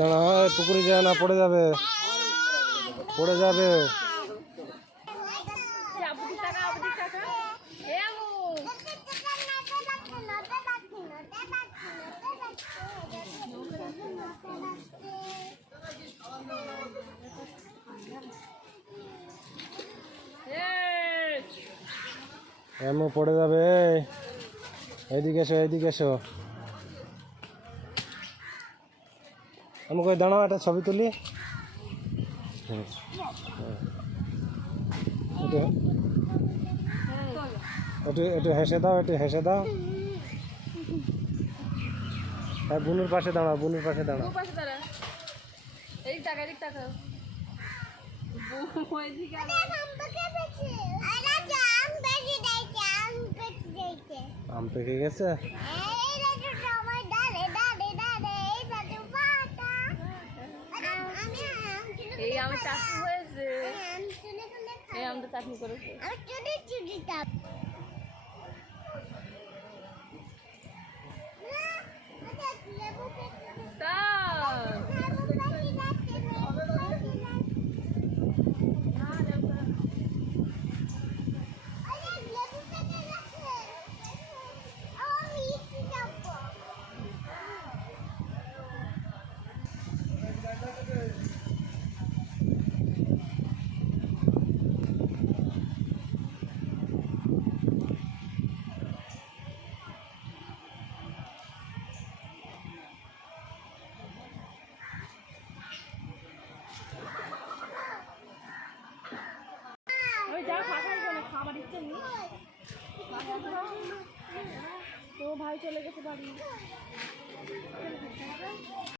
দাঁড়া, পুকুরে যায় না, পড়ে যাবে, পড়ে যাবে। এমন পড়ে যাবে। এইদিকে এসো, এইদিকে এসো। আমি কই দাঁড়াও, একটা ছবি তুলি। একটু একটু হেসে দাও, একটু হেসে দাও। হ্যাঁ, বুনুর পাশে দাঁড়াও, বুনুর পাশে দাঁড়াও। আম পেকে গেছে। এই আমার চাটনি হয়েছে, এই আমটা চাটনি করেছে। খাবার ইচ্ছে নেই, তো ভাই চলে গেছে বাড়ি।